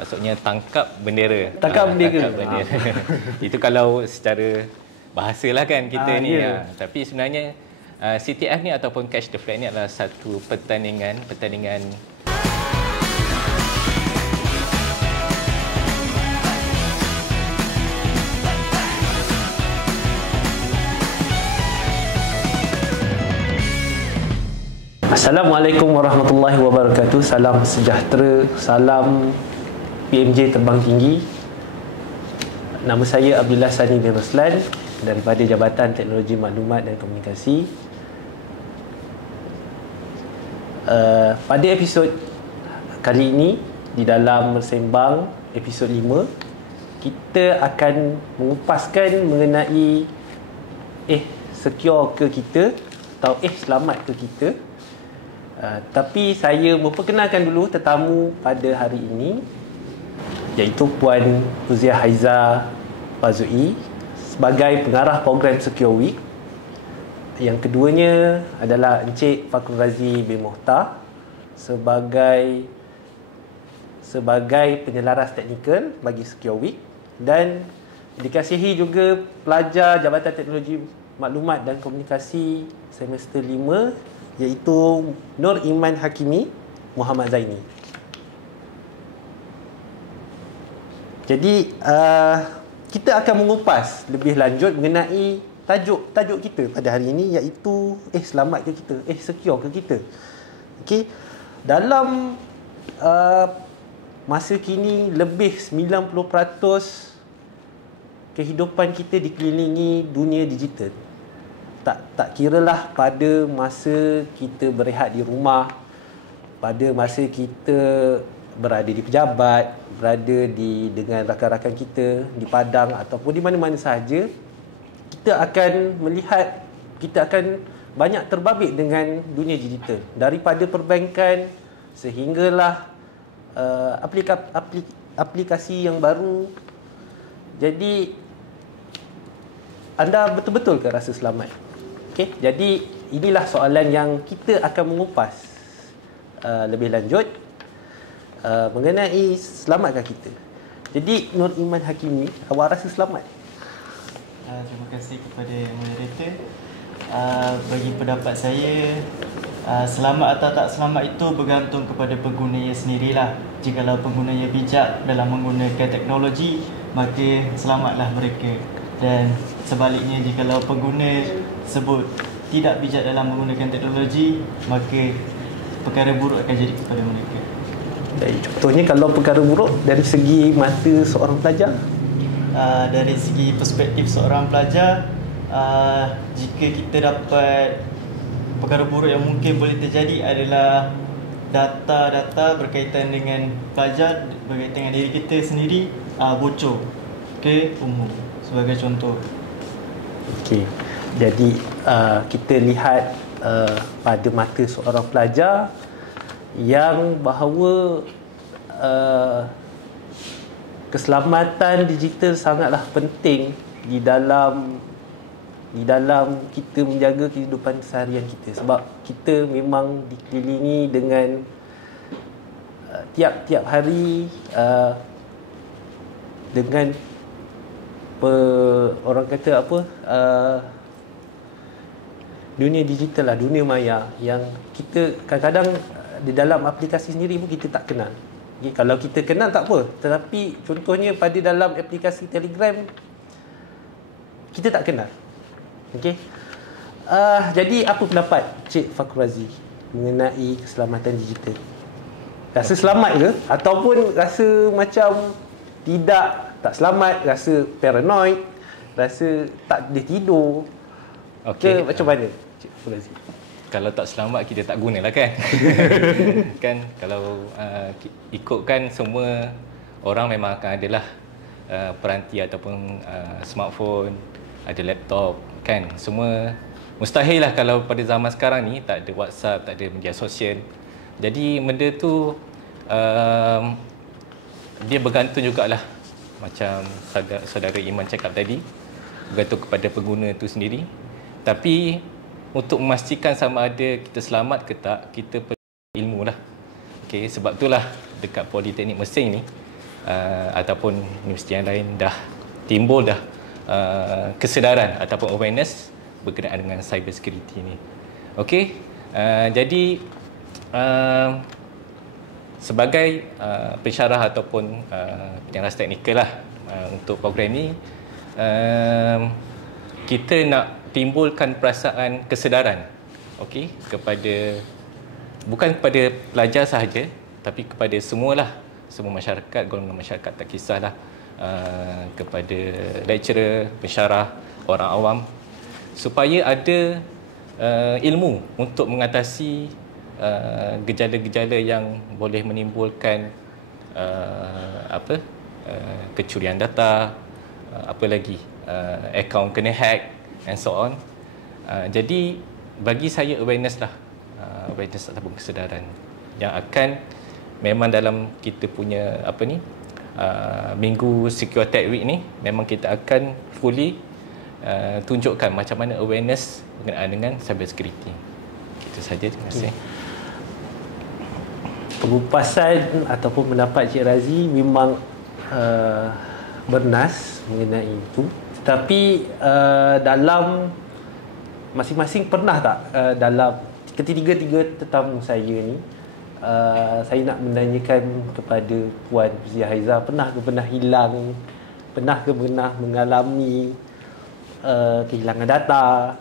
Maksudnya tangkap bendera. Tangkap bendera. Tangkap bendera. Itu kalau secara bahasa lah kan kita ni. Ya. Tapi sebenarnya CTF ni ataupun Catch the Flag ni adalah satu pertandingan Assalamualaikum warahmatullahi wabarakatuh. Salam sejahtera, salam PMJ Terbang Tinggi. Nama saya Abdullah Sani bin Roslan daripada Jabatan Teknologi Maklumat dan Komunikasi. Pada episod kali ini, di dalam Bersembang episod 5, kita akan mengupaskan mengenai secure ke kita atau selamat ke kita. Tapi saya memperkenalkan dulu tetamu pada hari ini, iaitu Puan Uziah Haiza Fazui sebagai pengarah program Secure Week. Yang keduanya adalah Encik Fakrul Razi bin Mohtar sebagai penyelaras teknikal bagi Secure Week, dan dikasihi juga pelajar Jabatan Teknologi Maklumat dan Komunikasi semester 5, iaitu Nur Iman Hakimi Muhammad Zaini. Jadi kita akan mengupas lebih lanjut mengenai tajuk kita pada hari ini, iaitu selamat ke kita, secure ke kita. Okey, dalam masa kini lebih 90% kehidupan kita dikelilingi dunia digital. Tak kiralah pada masa kita berehat di rumah, pada masa kita berada di pejabat, berada dengan rakan-rakan kita di padang ataupun di mana-mana sahaja, kita akan melihat, kita akan banyak terbabit dengan dunia digital. Daripada perbankan sehinggalah aplikasi yang baru. Jadi anda betul-betul ke rasa selamat? Okey, jadi inilah soalan yang kita akan mengupas lebih lanjut mengenai selamatkah kita. Jadi Nur Iman Hakimi, awak rasa selamat? Terima kasih kepada moderator. Bagi pendapat saya, selamat atau tak selamat itu bergantung kepada penggunanya sendirilah. Jikalau penggunanya bijak dalam menggunakan teknologi, maka selamatlah mereka. Dan sebaliknya, jikalau pengguna tersebut tidak bijak dalam menggunakan teknologi, maka perkara buruk akan jadi kepada mereka. Jadi, contohnya kalau perkara buruk dari segi mata seorang pelajar? Dari segi perspektif seorang pelajar, jika kita dapat perkara buruk yang mungkin boleh terjadi adalah data-data berkaitan dengan pelajar, berkaitan dengan diri kita sendiri bocor ke umum, sebagai contoh. Okey, jadi kita lihat pada mata seorang pelajar yang bahawa keselamatan digital sangatlah penting di dalam kita menjaga kehidupan seharian kita, sebab kita memang dikelilingi dengan tiap-tiap hari dengan orang kata apa, dunia digital lah, dunia maya yang kita kadang-kadang di dalam aplikasi sendiri pun kita tak kenal. Okay, kalau kita kenal tak apa, tetapi contohnya pada dalam aplikasi Telegram kita tak kenal. Okey. Jadi apa pendapat Cik Fakrul Razi mengenai keselamatan digital? Rasa selamat ke ataupun rasa macam tak selamat, rasa paranoid, rasa tak boleh tidur? Okey, macam mana Cik Fakrul Razi? Kalau tak selamat kita tak gunalah kan. Kan kalau ikutkan semua orang memang akan adalah peranti ataupun smartphone, ada laptop kan. Semua mustahil lah kalau pada zaman sekarang ni tak ada WhatsApp, tak ada media sosial. Jadi benda tu dia bergantung jugalah, macam saudara Iman cakap tadi, bergantung kepada pengguna tu sendiri. Tapi untuk memastikan sama ada kita selamat ke tak, kita perlu ilmu lah. Okay, sebab itulah dekat Politeknik Mersing ni ataupun universiti yang lain dah timbul dah kesedaran ataupun awareness berkenaan dengan cyber security ni. Okey, jadi sebagai pensyarah ataupun penjelas teknikal lah untuk program ni, kita nak timbulkan perasaan kesedaran, okey, kepada bukan kepada pelajar sahaja, tapi kepada semualah, semua masyarakat, golongan masyarakat, tak kisahlah, kepada lecturer, pensyarah, orang awam, supaya ada ilmu untuk mengatasi gejala-gejala yang boleh menimbulkan kecurian data, apa lagi, akaun kena hack and so on. Jadi bagi saya awareness lah, awareness ataupun kesedaran yang akan memang dalam kita punya minggu Secure Tech Week ni memang kita akan fully tunjukkan macam mana awareness berkenaan dengan cyber security. Itu saja, terima kasih. Pengupasan ataupun pendapat Cik Razi memang bernas mengenai itu. Tetapi dalam masing-masing pernah tak dalam ketiga-tiga tetamu saya ni, saya nak menanyakan kepada Puan Zia Haiza, pernah hilang, pernah mengalami kehilangan data,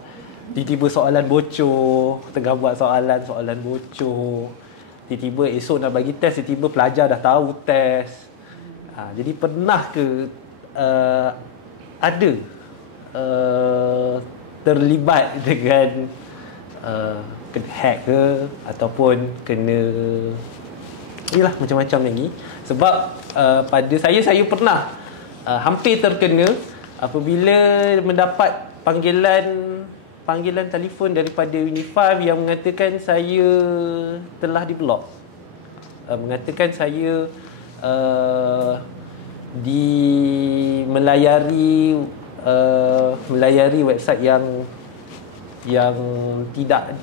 tiba-tiba soalan bocor, tengah buat soalan bocor, tiba-tiba esok nak bagi test, tiba-tiba pelajar dah tahu test. Jadi pernah ke ada terlibat dengan kena hack ke ataupun kena inilah macam-macam lagi? Sebab pada saya pernah hampir terkena apabila mendapat panggilan telefon daripada Unify yang mengatakan saya telah diblok, mengatakan saya melayari website yang tidak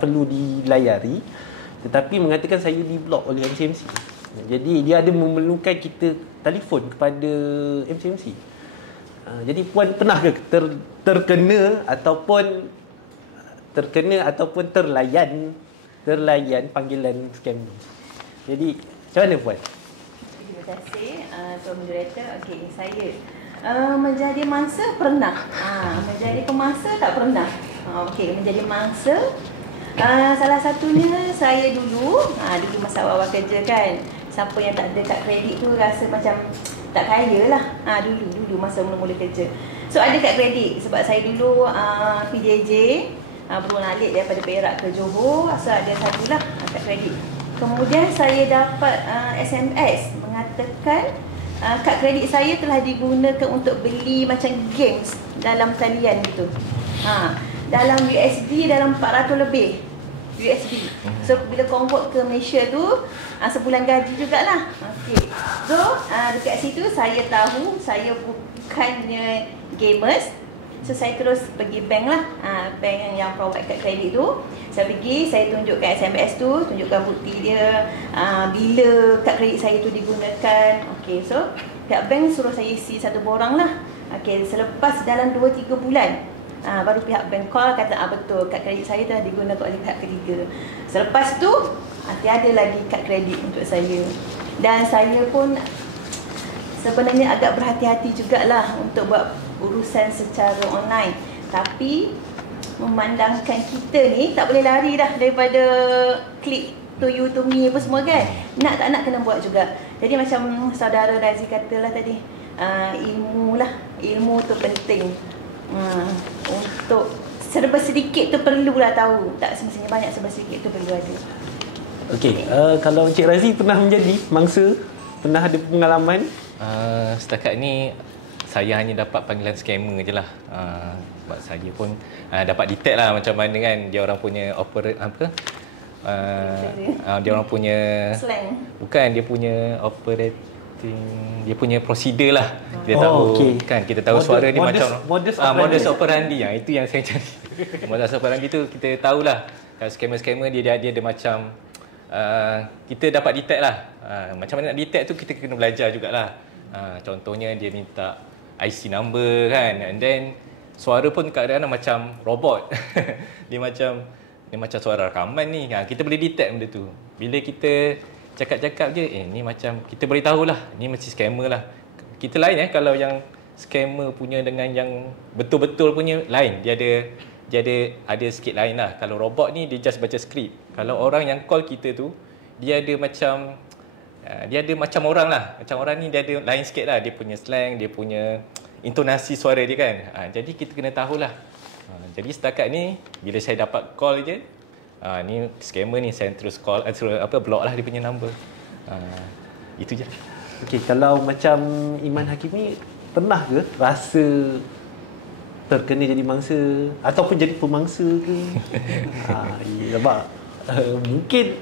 perlu dilayari, tetapi mengatakan saya diblok oleh MCMC. Jadi dia ada memerlukan kita telefon kepada MCMC. Jadi Puan pernah ke terkena ataupun terlayan panggilan scam ni? Jadi macam mana Puan? Terima kasih Tuan Moderator. Okey, saya menjadi mangsa pernah. Menjadi pemangsa tak pernah. Okey, menjadi mangsa, salah satunya saya dulu masa awal kerja kan, siapa yang tak ada kad kredit tu rasa macam tak kaya lah. Dulu masa mula-mula kerja. So ada kad kredit sebab saya dulu PJJ berulang alik daripada Perak ke Johor, so ada satulah kad kredit. Kemudian saya dapat SMS mengatakan kad kredit saya telah digunakan untuk beli macam games dalam talian gitu. Dalam USD dalam 400 lebih USD. So bila convert ke Malaysia tu sebulan gaji jugalah. Okey. So dekat situ saya tahu saya bukannya gamers. So saya terus pergi bank lah, bank yang provide kad kredit tu. Saya pergi, saya tunjukkan SMS tu, tunjukkan bukti dia, bila kad kredit saya tu digunakan. Okey, so pihak bank suruh saya isi satu borang lah. Okey, selepas dalam 2-3 bulan baru pihak bank call kata betul kad kredit saya telah digunakan oleh pihak ketiga. Selepas tu tiada lagi kad kredit untuk saya. Dan saya pun sebenarnya agak berhati-hati jugalah untuk buat urusan secara online. Tapi memandangkan kita ni tak boleh lari dah daripada klik to you to me apa semua kan. Nak tak nak kena buat juga. Jadi macam saudara Razi katalah tadi, ilmu tu penting. Untuk serba sedikit tu perlulah tahu. Tak semestinya banyak, serba sedikit tu perlu ada. Okey, kalau Encik Razi pernah menjadi mangsa, pernah ada pengalaman? Setakat ni saya hanya dapat panggilan scammer je lah. Sebab saya pun dapat detect lah macam mana kan dia orang punya dia orang punya slang. Bukan, dia punya dia punya prosedur lah. Kita tahu kan, kita tahu suara dia macam modus operandi. Itu yang saya cari. Modus operandi tu kita tahulah. Kalau scammer dia ada macam kita dapat detect lah. Macam mana nak detect tu kita kena belajar jugalah. Contohnya dia minta IC number kan, and then suara pun kadang-kadang macam robot. dia macam suara rakaman ni. Kita boleh detect benda tu. Bila kita cakap-cakap je, ni macam kita boleh tahulah ni mesti scammer lah. Kita lain kalau yang scammer punya dengan yang betul-betul punya lain. Dia ada sikit lain lah. Kalau robot ni dia just baca skrip. Kalau orang yang call kita tu dia ada macam orang lah. Macam orang ni dia ada lain sikit lah. Dia punya slang, dia punya intonasi suara dia kan. Jadi kita kena tahulah. Jadi setakat ni bila saya dapat call je, ni scammer ni, saya terus call, block lah dia punya number. Itu je. Okey, kalau macam Iman Hakim ni pernah ke rasa terkena jadi mangsa ataupun jadi pemangsa ke? Sebab mungkin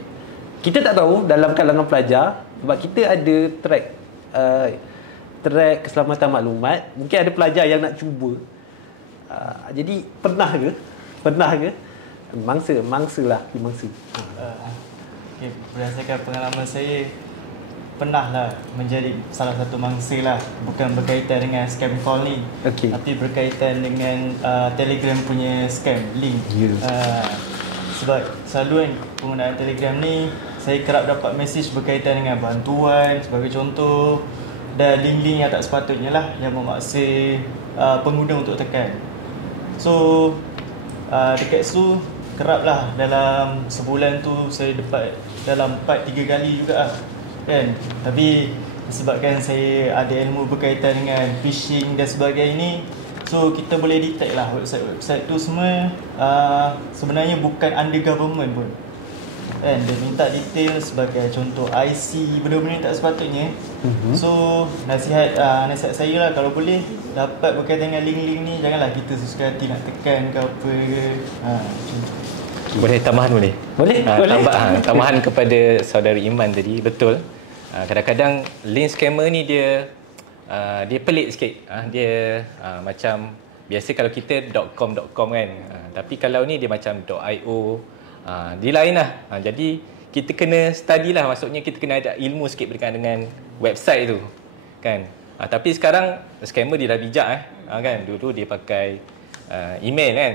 kita tak tahu dalam kalangan pelajar, sebab kita ada track keselamatan maklumat. Mungkin ada pelajar yang nak cuba. Jadi pernah ke mangsa lah. Okay, berdasarkan pengalaman saya, pernah lah menjadi salah satu mangsa lah. Bukan berkaitan dengan scam call ni, tapi berkaitan dengan Telegram punya scam link. Sebab selalu kan penggunaan Telegram ni, saya kerap dapat mesej berkaitan dengan bantuan sebagai contoh, dan link-link yang tak sepatutnya lah, yang memaksa pengguna untuk tekan. So dekat situ kerap lah dalam sebulan tu saya dapat dalam 3 kali juga lah kan. Tapi sebabkan saya ada ilmu berkaitan dengan phishing dan sebagainya ni, so kita boleh detect lah website tu semua sebenarnya bukan under government pun kan. Dia minta detail sebagai contoh IC, benda-benda yang tak sepatutnya. So nasihat saya lah, kalau boleh dapat berkaitan dengan link-link ni, janganlah kita susah hati nak tekan ke apa ke. Boleh tambahan boleh? Boleh. Tambahan kepada saudari Iman tadi, betul. Kadang-kadang link scammer ni dia pelik sikit. Dia macam biasa kalau kita .com kan. Tapi kalau ni dia macam .io. Dia lain lah. Jadi kita kena study lah. Maksudnya kita kena ada ilmu sikit berkaitan dengan website tu kan. Tapi sekarang scammer dia dah bijak kan. Dulu dia pakai email kan.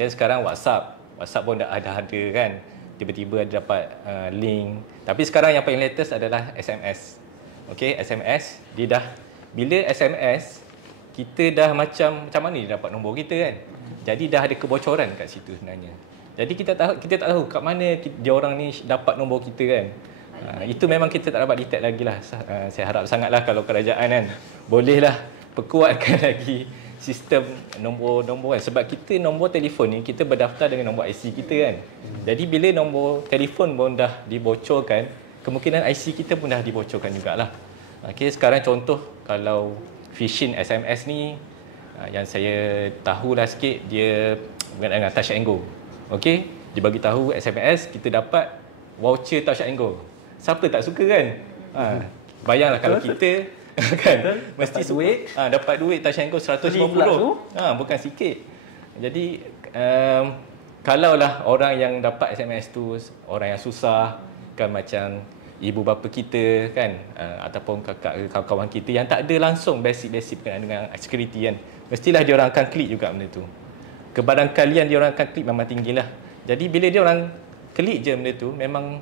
Dan sekarang WhatsApp pun dah ada kan. Tiba-tiba ada dapat link. Tapi sekarang yang paling latest adalah SMS. Okey, SMS dia dah, bila SMS kita dah macam mana dia dapat nombor kita kan. Jadi dah ada kebocoran kat situ sebenarnya. Jadi kita tak tahu kat mana dia orang ni dapat nombor kita kan. Itu memang kita tak dapat detect lagi lah. Saya harap sangatlah kalau kerajaan kan bolehlah perkuatkan lagi sistem nombor kan. Sebab kita nombor telefon ni kita berdaftar dengan nombor IC kita kan. Jadi bila nombor telefon pun dah dibocorkan, kemungkinan IC kita pun dah dibocorkan jugalah. Okey, sekarang contoh kalau phishing SMS ni, yang saya tahulah sikit, dia berkaitan dengan Touch and Go. Okey, dia bagi tahu SMS kita dapat voucher Touch and Go. Siapa tak suka kan? Bayanglah kalau kita kan mesti dapat duit Touch and Go 150. Bukan sikit. Jadi kalaulah orang yang dapat SMS tu orang yang susah kan, macam ibu bapa kita kan, ataupun kakak kawan-kawan kita yang tak ada langsung basic berkaitan dengan security kan, mestilah dia orang akan klik juga benda tu. Kebarangkalian dia orang akan klik memang tinggilah. Jadi bila dia orang klik je benda tu, memang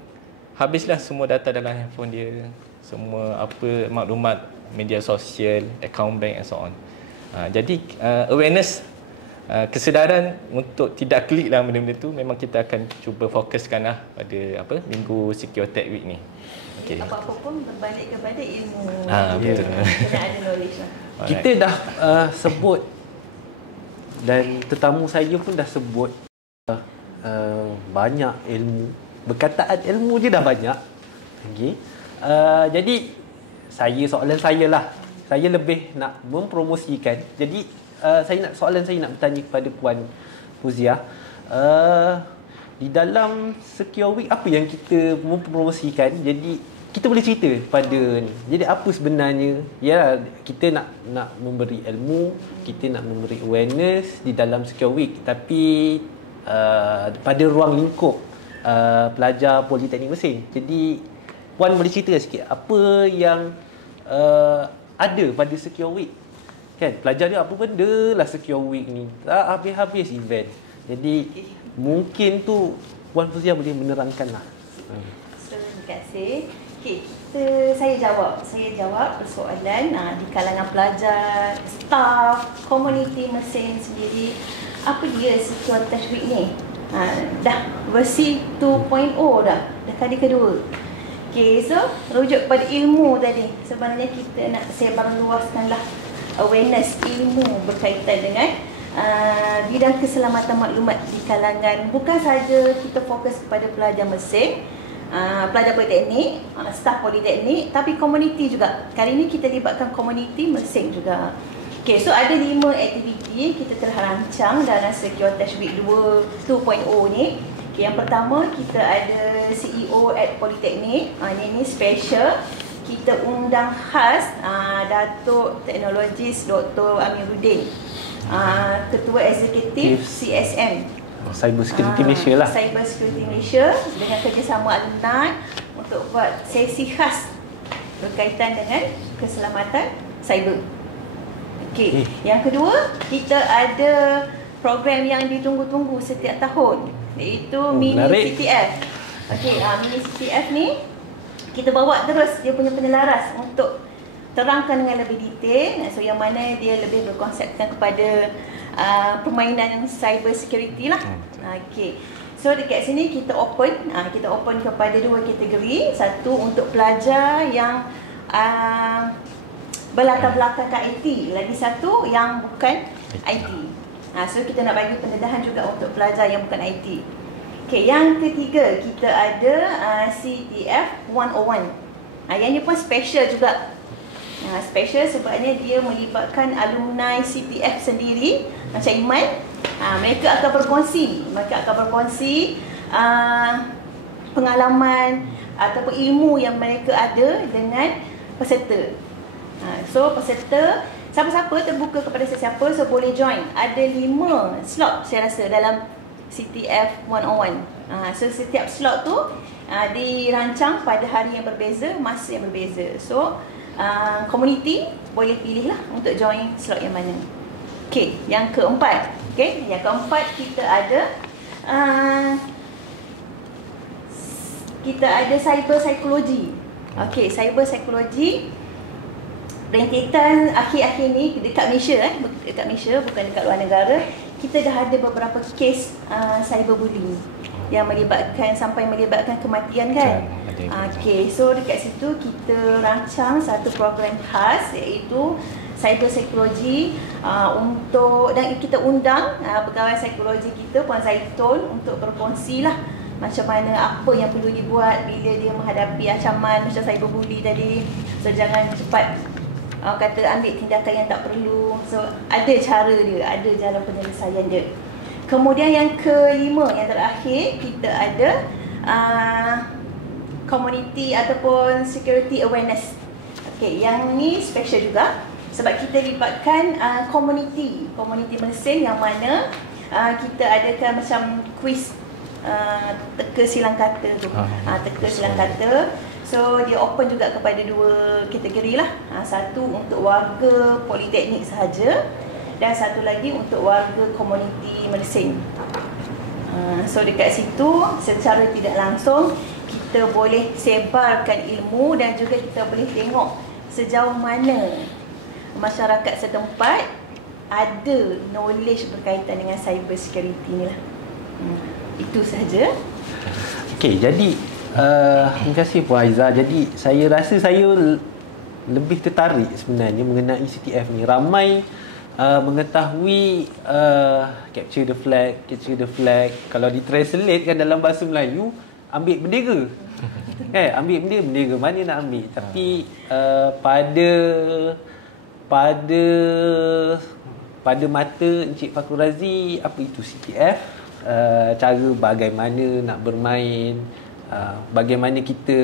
habislah semua data dalam handphone dia, semua apa maklumat media sosial, account bank and so on. Jadi awareness, kesedaran untuk tidak klik dalam benda-benda tu memang kita akan cuba fokuskan lah pada Minggu Secure Tech Week ni. Okay. Apa-apa pun berbalik kepada ilmu. Betul. Kena ada knowledge lah. Kita dah sebut, dan tetamu saya pun dah sebut banyak ilmu, berkataan ilmu je dah banyak. Okay. Jadi soalan saya lah, saya lebih nak mempromosikan. Jadi soalan saya nak bertanya kepada Puan Fauziah, di dalam Secure Week apa yang kita mempromosikan? Jadi kita boleh cerita pada ni. Jadi apa sebenarnya? Ya, kita nak memberi ilmu, kita nak memberi awareness di dalam Secure Week, tapi pada ruang lingkup pelajar Politeknik Mesin. Jadi Puan boleh cerita sikit apa yang ada pada Secure Week? Kan pelajar dia apa benda lah Secure Week ni, tak habis-habis event. Jadi mungkin tu Puan Fuzia boleh menerangkan lah. So, terima kasih. Okay, saya jawab persoalan di kalangan pelajar, staf, komuniti mesin sendiri. Apa dia Secure Test Week ni? Dah versi 2.0 dah kali kedua. Okay, so rujuk kepada ilmu tadi. Sebenarnya kita nak sebarluaskanlah awareness ilmu berkaitan dengan bidang keselamatan maklumat di kalangan, bukan saja kita fokus kepada pelajar mesin, pelajar politeknik, staf politeknik, tapi komuniti juga. Kali ini kita libatkan komuniti mesin juga. Okay, so ada 5 aktiviti kita telah rancang dalam Secure Test Week 2.0 ni. Okay, yang pertama kita ada CEO at Politeknik, ini special. Kita undang khas Datuk Teknologis Dr. Amiruddin, Ketua Eksekutif CSM, Cyber Security Malaysia lah. Cyber Security Malaysia, dengan kerjasama alumni untuk buat sesi khas berkaitan dengan keselamatan cyber. Okey, yang kedua kita ada program yang ditunggu-tunggu setiap tahun, iaitu mini menarik. CTF. Okey, mini CTF ni kita bawa terus dia punya penyelaras untuk terangkan dengan lebih detail. So yang mana dia lebih berkonsepkan kepada permainan cyber security lah. Okey. So dekat sini kita open kepada 2 kategori. Satu untuk pelajar yang berlatar belakang IT, lagi satu yang bukan IT. So kita nak bagi pendedahan juga untuk pelajar yang bukan IT. Okey, yang ketiga kita ada CTF 101. Yang ni pun special juga. Special sebabnya dia melibatkan alumni CTF sendiri macam Iman. Mereka akan berkongsi pengalaman ataupun ilmu yang mereka ada dengan peserta. So peserta siapa-siapa terbuka kepada sesiapa, so boleh join. Ada 5 slot saya rasa dalam CTF 101. So setiap slot tu dirancang pada hari yang berbeza, masa yang berbeza. So community boleh pilih lah untuk join slot yang mana. Okey, yang keempat. Okey, yang keempat kita ada cyber psychology. Okey, cyber psychology ringkitan akhir-akhir ni dekat Malaysia, dekat Malaysia bukan dekat luar negara, kita dah ada beberapa kes cyberbullying yang sampai melibatkan kematian kan. Okey, so dekat situ kita rancang satu program khas iaitu cyber psychology dan kita undang pegawai psikologi kita Puan Zaitun untuk berkongsi lah macam mana apa yang perlu dibuat bila dia menghadapi ancaman macam cyberbully tadi. So jangan cepat kata ambil tindakan yang tak perlu. So ada cara dia, ada jalan penyelesaian dia. Kemudian yang kelima, yang terakhir, kita ada community ataupun security awareness. Okey, yang ni special juga sebab kita libatkan community mesin yang mana kita adakan macam quiz teka silang kata tu. Teka silang kata. So dia open juga kepada 2 kategori lah. Satu untuk warga politeknik sahaja dan satu lagi untuk warga komuniti mesin. So dekat situ secara tidak langsung kita boleh sebarkan ilmu dan juga kita boleh tengok sejauh mana masyarakat setempat ada knowledge berkaitan dengan cyber security ni lah. Itu sahaja. Okey, jadi terima kasih Puan Haiza. Jadi saya rasa saya lebih tertarik sebenarnya mengenai CTF ni. Ramai mengetahui capture the flag. Kalau ditranslate kan dalam bahasa Melayu, ambil bendera. Ambil bendera mana nak ambil. Tapi pada mata Encik Fakrul Razi, apa itu CTF? Cara bagaimana nak bermain, bagaimana kita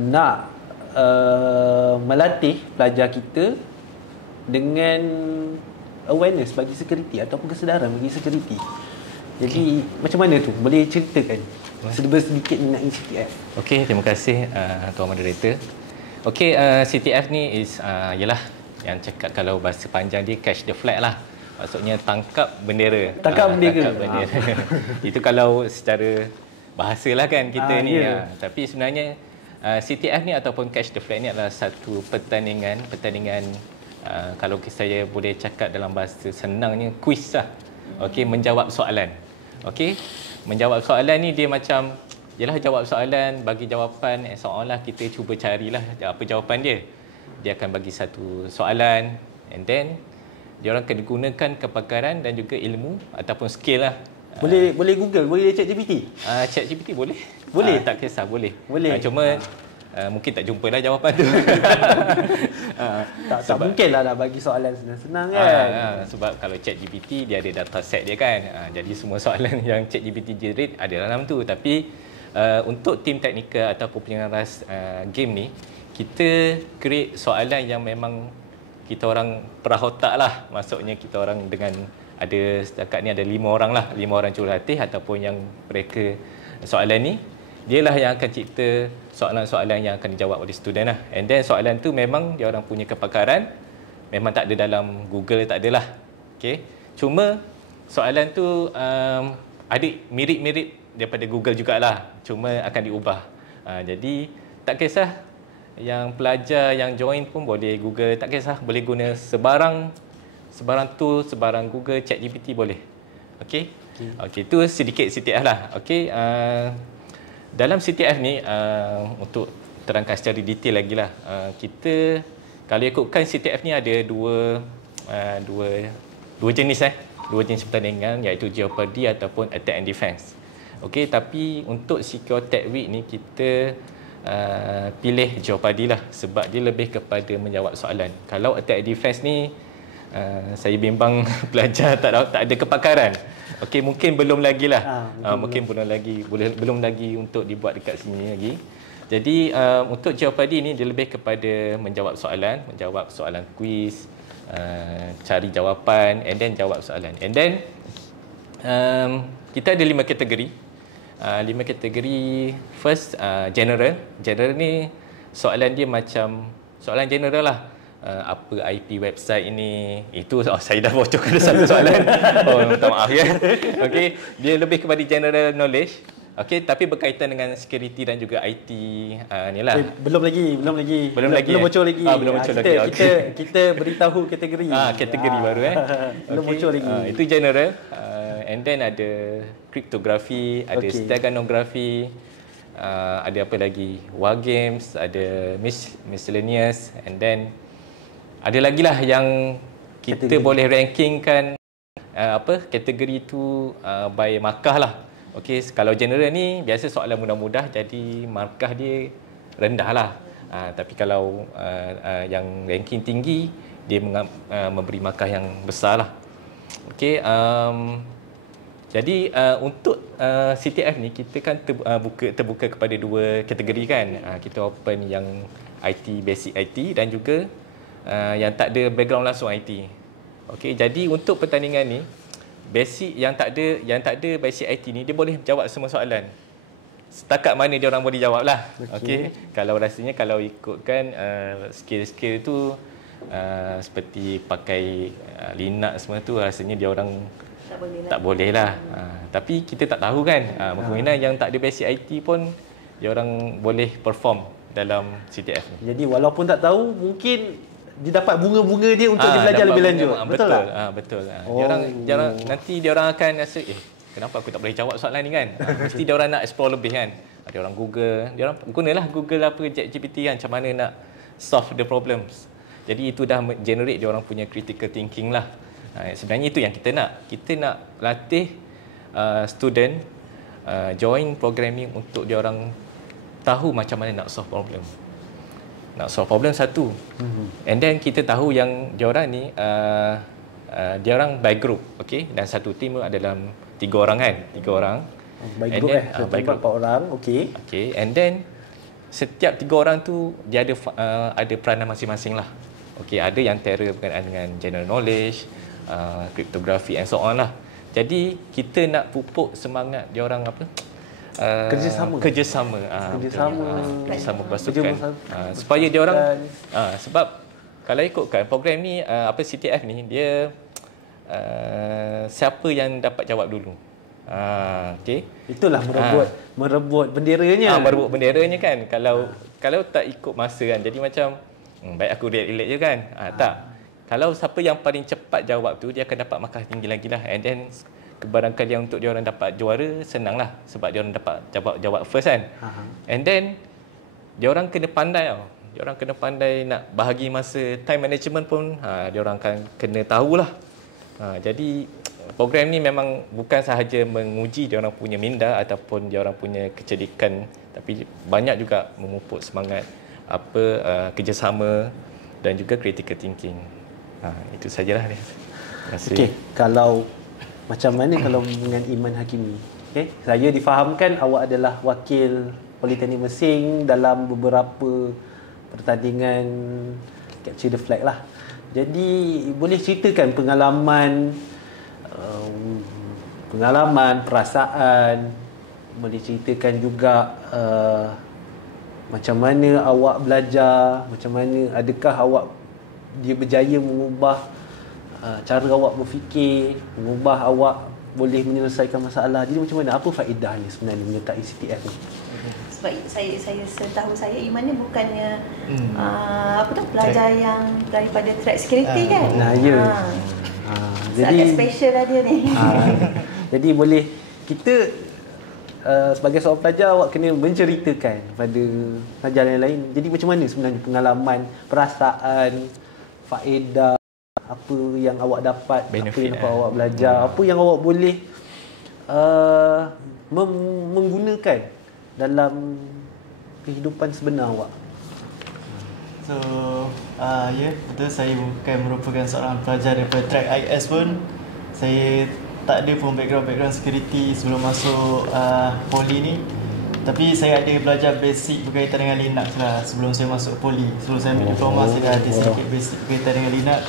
nak melatih pelajar kita dengan awareness bagi security ataupun kesedaran bagi security. Jadi macam mana tu? Boleh ceritakan sedikit mengenai CTF? Okey, terima kasih Tuan Moderator. Okey, CTF ni ialah yang cakap kalau bahasa panjang dia catch the flag lah. Maksudnya tangkap bendera. Tangkap bendera. Tangkap bendera. Itu kalau secara bahasa lah kan kita ni. Ya. Tapi sebenarnya CTF ni ataupun catch the flag ni adalah satu pertandingan kalau saya boleh cakap dalam bahasa senangnya kuis lah. Okey, menjawab soalan. Okey, menjawab soalan ni dia macam ialah jawab soalan, bagi jawapan seolah kita cuba carilah apa jawapan dia. Dia akan bagi satu soalan and then dia orang kena gunakan kepakaran dan juga ilmu ataupun skill lah. Boleh Google, boleh chat GPT? Chat GPT boleh. Boleh? Tak kisah, boleh. Boleh. Mungkin tak jumpalah jawapan tu. Tak mungkin lah nak bagi soalan senang-senang kan. Sebab kalau chat GPT dia ada data set dia kan. Jadi semua soalan yang chat GPT generate ada dalam tu. Tapi untuk tim teknikal ataupun penyeras game ni, kita create soalan yang memang kita orang perah otak lah. Maksudnya kita orang dengan ada setakat ni ada 5 orang lah, 5 orang jurulatih ataupun yang mereka soalan ni dialah yang akan cipta soalan-soalan yang akan dijawab oleh student lah. And then soalan tu memang dia orang punya kepakaran memang tak ada dalam Google, tak adalah. Okay. Cuma soalan tu ada mirip-mirip daripada Google jugalah, cuma akan diubah. Jadi tak kisah yang pelajar yang join pun boleh Google, tak kisah, boleh guna sebarang tool, sebarang Google, chat GPT boleh. Okey. Okey, tu sedikit CTF lah. Okey, dalam CTF ni untuk terangkan secara detail lagi lah, kita kalau ikutkan CTF ni ada dua jenis dua jenis pertandingan, iaitu Jeopardy ataupun Attack and Defense. Okey, tapi untuk Secure Tech Week ni kita pilih Jeopardy lah sebab dia lebih kepada menjawab soalan. Kalau Attack and Defense ni saya bimbang pelajar tak ada kepakaran. Okey, mungkin belum lagi lah. Mungkin belum lagi untuk dibuat dekat sini lagi. Jadi untuk Jeopardy ni dia lebih kepada menjawab soalan kuis, cari jawapan and then jawab soalan. And then kita ada 5 kategori. 5 kategori. First, general. General ni soalan dia macam soalan general lah. Apa IP website ini, itu saya dah bocorkan satu soalan. Minta maaf ya. Okey, dia lebih kepada general knowledge. Okey, tapi berkaitan dengan security dan juga IT inilah. Belum bocor lagi. Belum bocor lagi. Kita beritahu kategori. Kategori baru Belum bocor lagi. Itu general. And then ada cryptography, ada steganography, ada apa lagi? War games, ada miscellaneous, and then ada lagi lah yang kita boleh rankingkan kategori tu by markah lah. Okey, kalau general ni biasa soalan mudah-mudah jadi markah dia rendah lah. Tapi kalau yang ranking tinggi dia memberi markah yang besar lah. Okey, jadi untuk CTF ni kita kan terbuka kepada 2 kategori kan. Kita open yang IT, basic IT dan juga yang tak ada background langsung IT. Okey, jadi untuk pertandingan ni basic yang tak ada basic IT ni dia boleh jawab semua soalan. Setakat mana dia orang boleh jawab lah. Okey. Kalau rasanya kalau ikutkan skill-skill tu seperti pakai Linux semua tu rasanya dia orang tak boleh lah. Tapi kita tak tahu kan. Kemungkinan yang tak ada basic IT pun dia orang boleh perform dalam CTF ni. Jadi walaupun tak tahu, mungkin dia dapat bunga-bunga dia untuk dia belajar lebih lanjut. Betul tak? Betul. Dia orang nanti dia orang akan rasa kenapa aku tak boleh jawab soalan ni kan? Mesti dia orang nak explore lebih kan. Dia orang Google, dia orang gunalah Google ChatGPT kan, macam mana nak solve the problems. Jadi itu dah generate dia orang punya critical thinking lah. Sebenarnya itu yang kita nak. Kita nak latih student join programming untuk dia orang tahu macam mana nak solve problem. Nak solve problem satu. And then kita tahu yang diorang ni diorang by group, okey, dan satu team adalah 3 orang kan, 3 orang. By group by group 4 orang, okey. Okey, and then setiap 3 orang tu dia ada peranan masing-masing lah. Okey, ada yang terror berkenaan dengan general knowledge, cryptography and so on lah. Jadi kita nak pupuk semangat dia orang apa? Kerjasama. Kerjasama. Kerjasama pasukan. Supaya dia orang sebab kalau ikutkan program ni CTF ni dia siapa yang dapat jawab dulu. Okey. Itulah merebut benderanya. Merebut benderanya kan. Kalau tak ikut masa kan jadi macam baik aku relax je kan. Tak. Kalau siapa yang paling cepat jawab tu dia akan dapat markah tinggi lagi lah. And then kebarangkalian untuk dia orang dapat juara senang lah sebab dia orang dapat jawab first kan. And then dia orang kena pandai tau. Dia orang kena pandai nak bahagi masa, time management pun dia orang akan kena tahulah. Jadi program ni memang bukan sahaja menguji dia orang punya minda ataupun dia orang punya kecerdikan, tapi banyak juga memupuk semangat kerjasama dan juga critical thinking. Itu sajalah dia. Terima kasih. Okey, kalau macam mana kalau dengan Iman Hakimi? Okey, saya difahamkan awak adalah wakil Politeknik Mersing dalam beberapa pertandingan capture the flag lah. Jadi boleh ceritakan pengalaman, perasaan, boleh ceritakan juga macam mana awak belajar, macam mana adakah awak dia berjaya mengubah cara awak berfikir, mengubah awak boleh menyelesaikan masalah. Jadi macam mana, apa faedahnya sebenarnya menyertai CTF ni? Sebab saya setahu saya Iman ni bukannya pelajar yang daripada track security kan? Ya. Jadi agak special lah dia ni. Jadi boleh kita sebagai seorang pelajar awak kena menceritakan pada pelajar yang lain. Jadi macam mana sebenarnya pengalaman, perasaan, faedah, apa yang awak dapat, benefit, apa yang dapat awak belajar, apa yang awak boleh menggunakan dalam kehidupan sebenar awak. So, betul, saya bukan merupakan seorang pelajar daripada track IS pun. Saya tak ada pun background security sebelum masuk poli ni. Tapi saya ada belajar basic berkaitan dengan Linux lah sebelum saya masuk poli. Sebelum saya ambil diploma, saya dah ada sedikit basic berkaitan dengan Linux.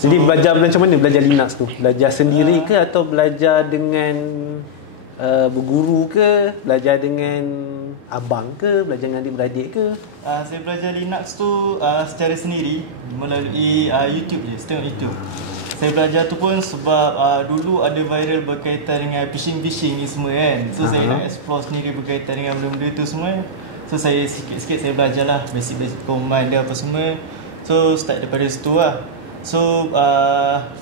Jadi belajar macam mana belajar Linux tu? Belajar sendiri ke atau belajar dengan berguru ke? Belajar dengan abang ke? Belajar dengan adik-beradik ke? Saya belajar Linux tu secara sendiri melalui YouTube je, setengah YouTube. Saya belajar tu pun sebab dulu ada viral berkaitan dengan phishing ni semua kan. So saya nak explore sendiri berkaitan dengan benda-benda tu semua. So saya sikit-sikit saya belajar lah basic command dia apa semua. So start daripada situ lah. So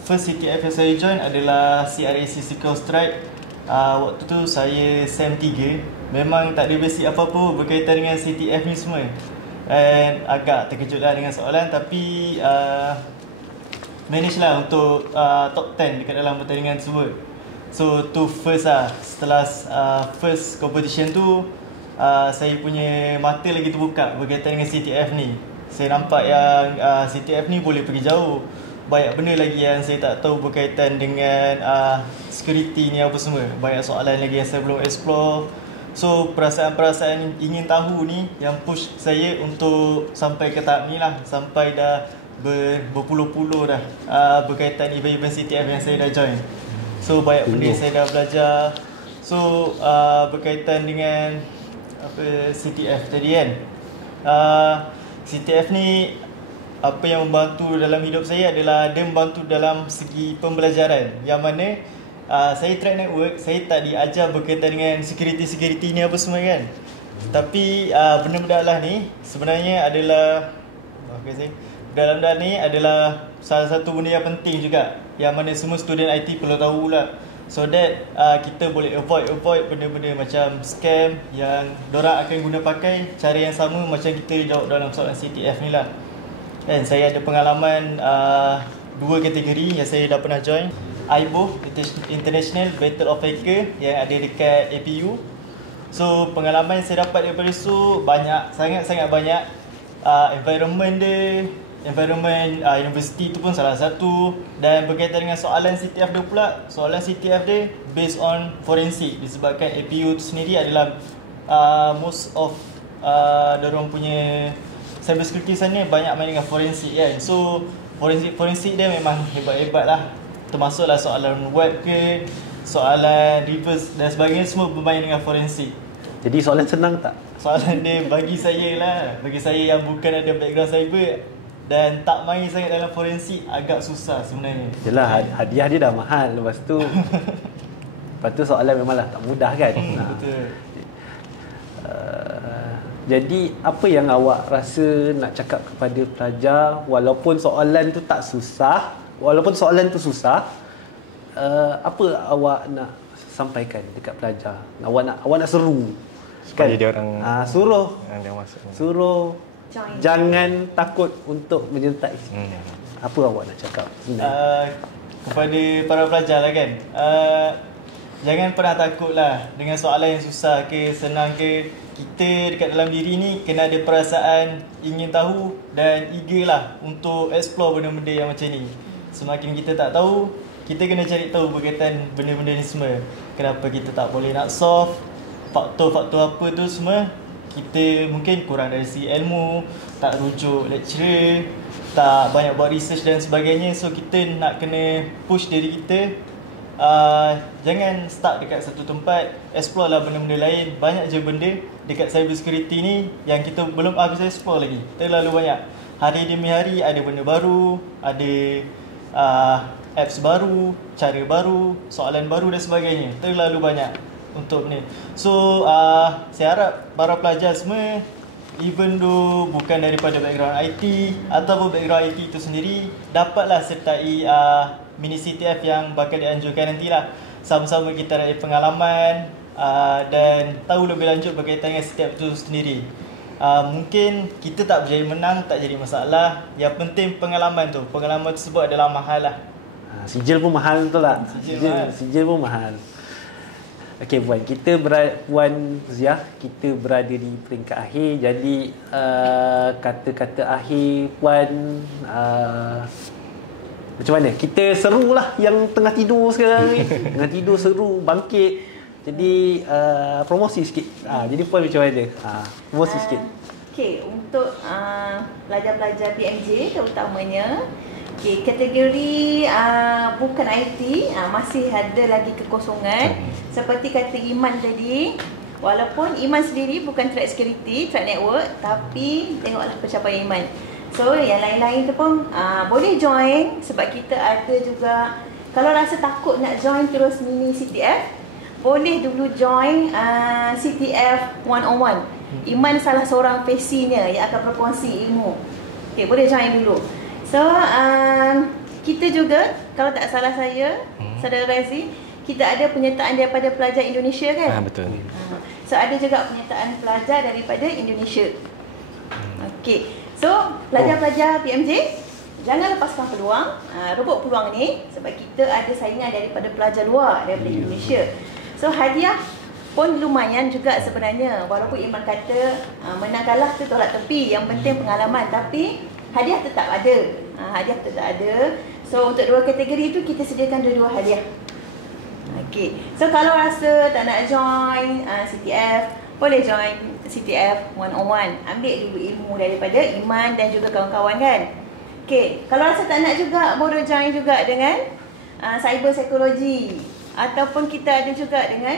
first CTF yang saya join adalah CRAC Circle Strike. Waktu tu saya SEM 3. Memang tak ada basic apa-apa berkaitan dengan CTF ni semua. And agak terkejut lah dengan soalan. Tapi manage lah untuk top 10 dekat dalam pertandingan tersebut. So tu first lah. Setelah first competition tu saya punya mata lagi terbuka berkaitan dengan CTF ni. Saya nampak yang CTF ni boleh pergi jauh. Banyak benda lagi yang saya tak tahu berkaitan dengan security ni apa semua. Banyak soalan lagi yang saya belum explore. So perasaan-perasaan ingin tahu ni yang push saya untuk sampai ke tahap ni lah. Sampai dah berpuluh-puluh dah berkaitan event-event CTF yang saya dah join. So banyak benda saya dah belajar. So berkaitan dengan CTF tadi kan. CTF ni apa yang membantu dalam hidup saya adalah dia membantu dalam segi pembelajaran. Yang mana saya track network, saya tak diajar berkaitan dengan security ni apa semua kan. Tapi benda-benda ni sebenarnya adalah benda ni adalah salah satu benda yang penting juga, yang mana semua student IT perlu tahu lah. So that kita boleh avoid benda-benda macam scam yang dorang akan guna pakai cara yang sama macam kita jawab dalam soalan CTF ni lah. Dan saya ada pengalaman dua kategori yang saya dah pernah join. IBO, International Battle of Hacker, yang ada dekat APU. So pengalaman yang saya dapat daripada tu banyak, sangat-sangat banyak. Environment university tu pun salah satu. Dan berkaitan dengan soalan CTF dia pula, soalan CTF dia based on forensik. Disebabkan APU tu sendiri adalah most of dorang punya cyber security sana banyak main dengan forensik kan. So forensik dia memang hebat-hebat lah. termasuklah soalan web ke, soalan reverse dan sebagainya, semua bermain dengan forensik. Jadi soalan senang tak? Soalan dia bagi saya yang bukan ada background cyber dan tak main sangat dalam forensik, agak susah sebenarnya. Yelah, hadiah dia dah mahal. Lepas tu soalan memanglah tak mudah kan. Betul. Jadi apa yang awak rasa nak cakap kepada pelajar walaupun soalan tu susah, apa awak nak sampaikan dekat pelajar? Awak nak seru supaya dia orang dia masuk. Suruh Join. jangan takut untuk menyertai. Apa awak nak cakap sebenarnya? Kepada para pelajar lah kan, jangan pernah takut lah dengan soalan yang susah ke senang ke. Kita dekat dalam diri ni kena ada perasaan ingin tahu dan eager lah untuk explore benda-benda yang macam ni. Semakin kita tak tahu, kita kena cari tahu berkaitan benda-benda ni semua. Kenapa kita tak boleh nak solve, faktor-faktor apa tu semua. Kita mungkin kurang dari segi ilmu, tak rujuk lecturer, tak banyak buat research dan sebagainya. So kita nak kena push diri kita, jangan stuck dekat satu tempat, explore lah benda-benda lain. Banyak je benda dekat cyber security ni yang kita belum habis explore lagi. Terlalu banyak. Hari demi hari ada benda baru, ada apps baru, cara baru, soalan baru dan sebagainya. Terlalu banyak untuk ni. So saya harap para pelajar semua, even though bukan daripada background IT ataupun background IT itu sendiri, dapatlah sertai mini CTF yang bakal dianjurkan nantilah. Sama-sama kita ada pengalaman dan tahu lebih lanjut berkaitan dengan CTF itu sendiri. Mungkin kita tak berjaya menang, tak jadi masalah. Yang penting pengalaman tu. Pengalaman tersebut adalah mahal lah. Sijil pun mahal, betul tak? Sijil pun mahal. Okey Puan, Puan Zia, kita berada di peringkat akhir. Jadi kata-kata akhir Puan, macam mana? Kita serulah yang tengah tidur sekarang ni. Tengah tidur seru, bangkit. Jadi promosi sikit. Jadi Puan macam mana? Promosi sikit. Okey, untuk pelajar-pelajar PMJ terutamanya, kategori bukan IT masih ada lagi kekosongan. Seperti kata Iman tadi, walaupun Iman sendiri bukan track security, track network, tapi tengoklah pencapaian Iman. So yang lain-lain tu pun boleh join, sebab kita ada juga. Kalau rasa takut nak join terus mini CTF, boleh dulu join CTF 101. Iman salah seorang pesinya yang akan berkongsi ilmu. Okay, boleh join dulu. So kita juga, kalau tak salah saya, Saudara Razi, kita ada penyertaan daripada pelajar Indonesia kan? Betul. So ada juga penyertaan pelajar daripada Indonesia. Okey. So pelajar-pelajar PMJ, jangan lepaskan peluang, rebut peluang ni, sebab kita ada saingan daripada pelajar luar daripada Indonesia. So hadiah pun lumayan juga sebenarnya. Walaupun Iman kata menang kalah tu tolak tepi, yang penting pengalaman, tapi hadiah tetap ada. Hadiah tetap ada. So untuk dua kategori itu kita sediakan dua hadiah. Okey. So kalau rasa tak nak join CTF, boleh join CTF 101. Ambil dulu ilmu daripada Iman dan juga kawan-kawan kan. Okey, kalau rasa tak nak juga, boleh join juga dengan cyber psychology, ataupun kita ada juga dengan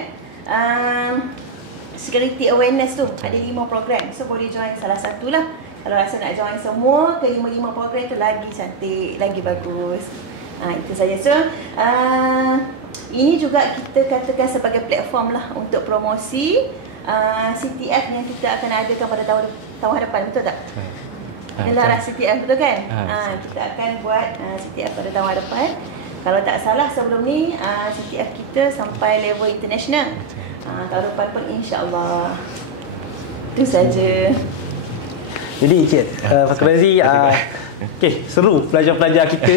security awareness tu. Ada 5 program. So boleh join salah satulah. Kalau rasa nak join semua ke 5 program tu, lagi cantik, lagi bagus. Itu saja. So ini juga kita katakan sebagai platform lah untuk promosi CTF yang kita akan adakan pada tahun hadapan, betul tak? Inilah CTF, betul kan? Kita akan buat CTF pada tahun hadapan. Kalau tak salah sebelum ni CTF kita sampai level international. Tahun depan pun insya-Allah. Itu saja. Jadi Encik Fatul Razi, okey, seru pelajar-pelajar kita.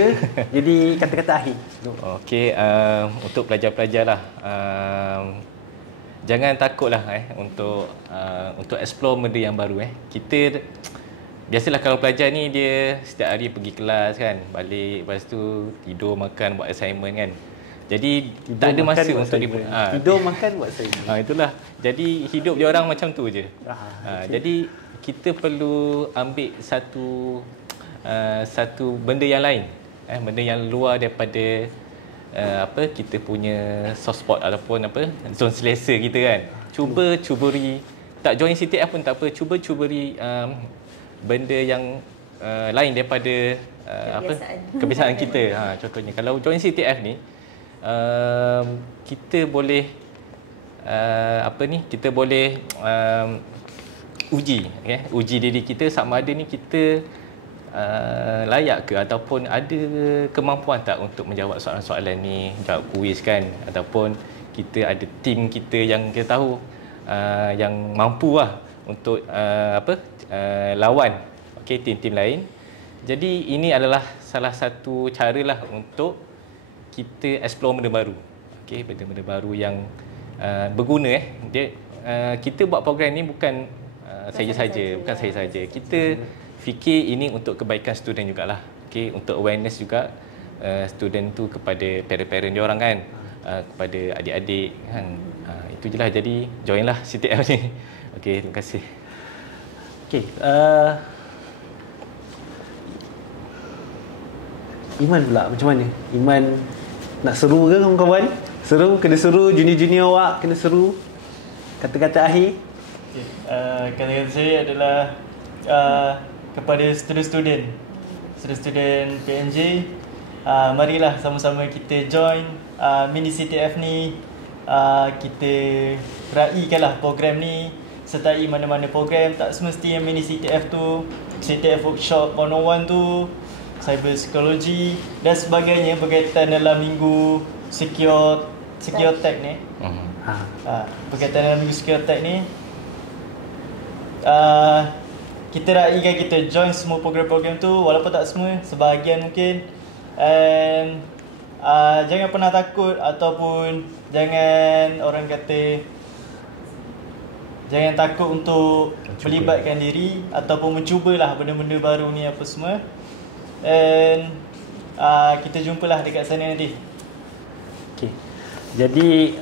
Jadi kata-kata akhir. Okey, untuk pelajar-pelajar lah, jangan takutlah untuk explore benda yang baru. Kita biasalah kalau pelajar ni dia setiap hari pergi kelas kan, balik, lepas tu tidur, makan, buat assignment kan. Jadi tidur, tak ada masa untuk tidur, makan, buat assignment. Itulah. Jadi hidup dia orang macam tu je. Jadi kita perlu ambil satu benda yang lain, benda yang luar daripada kita punya soft spot ataupun zon selesa kita kan. Cuburi tak join CTF pun tak apa, cuburi benda yang lain daripada kebiasaan kita. Contohnya kalau join CTF ni kita boleh kita boleh uji diri kita sama ada ni kita layak ke ataupun ada kemampuan tak untuk menjawab soalan-soalan ni, jawab kuis kan, ataupun kita ada tim kita yang kita tahu yang mampu lah untuk lawan tim-tim lain. Jadi ini adalah salah satu cara lah untuk kita explore benda baru. Benda-benda baru yang berguna. Kita buat program ni bukan saya saja. Kita fikir ini untuk kebaikan student jugalah. Untuk awareness juga student tu kepada parent-parent dia orang kan, kepada adik-adik kan. Itu je lah. Jadi joinlah CTF ni. Terima kasih. Iman pula macam mana? Iman nak seru ke kawan-kawan? Seru, kena seru, junior-junior awak kena seru. Kata-kata akhir. Kata-kata saya adalah kepada student-student PNJ, marilah sama-sama kita join mini CTF ni. Kita raikanlah program ni, sertai mana-mana program. Tak semesti yang mini CTF tu, CTF workshop 101 tu, cyber psikologi dan sebagainya berkaitan dalam minggu secure tech ni. Berkaitan dalam minggu secure tech ni, kita raikan, kita join semua program-program tu, walaupun tak semua, sebahagian mungkin. And jangan pernah takut ataupun jangan jangan takut untuk melibatkan diri ataupun mencubalah benda-benda baru ni apa semua. And kita jumpalah dekat sana nanti. Jadi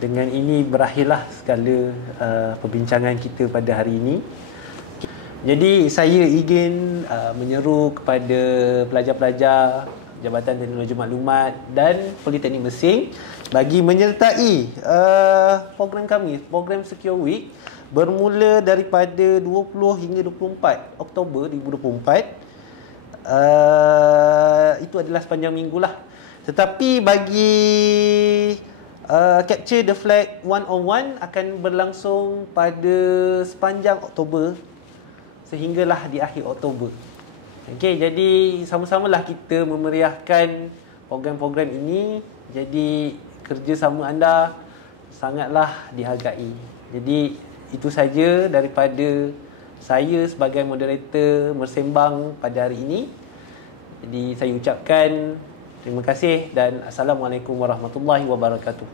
dengan ini berakhirlah segala perbincangan kita pada hari ini. Jadi saya ingin menyeru kepada pelajar-pelajar Jabatan Teknologi Maklumat dan Politeknik Mersing bagi menyertai program kami, program Secure Week, bermula daripada 20 hingga 24 Oktober 2024. Itu adalah sepanjang minggu lah. Tetapi bagi Capture the Flag 101 akan berlangsung pada sepanjang Oktober sehinggalah di akhir Oktober. Jadi sama-samalah kita memeriahkan program-program ini. Jadi kerjasama anda sangatlah dihargai. Jadi itu saja daripada saya sebagai moderator bersembang pada hari ini. Jadi saya ucapkan terima kasih dan Assalamualaikum warahmatullahi wabarakatuh.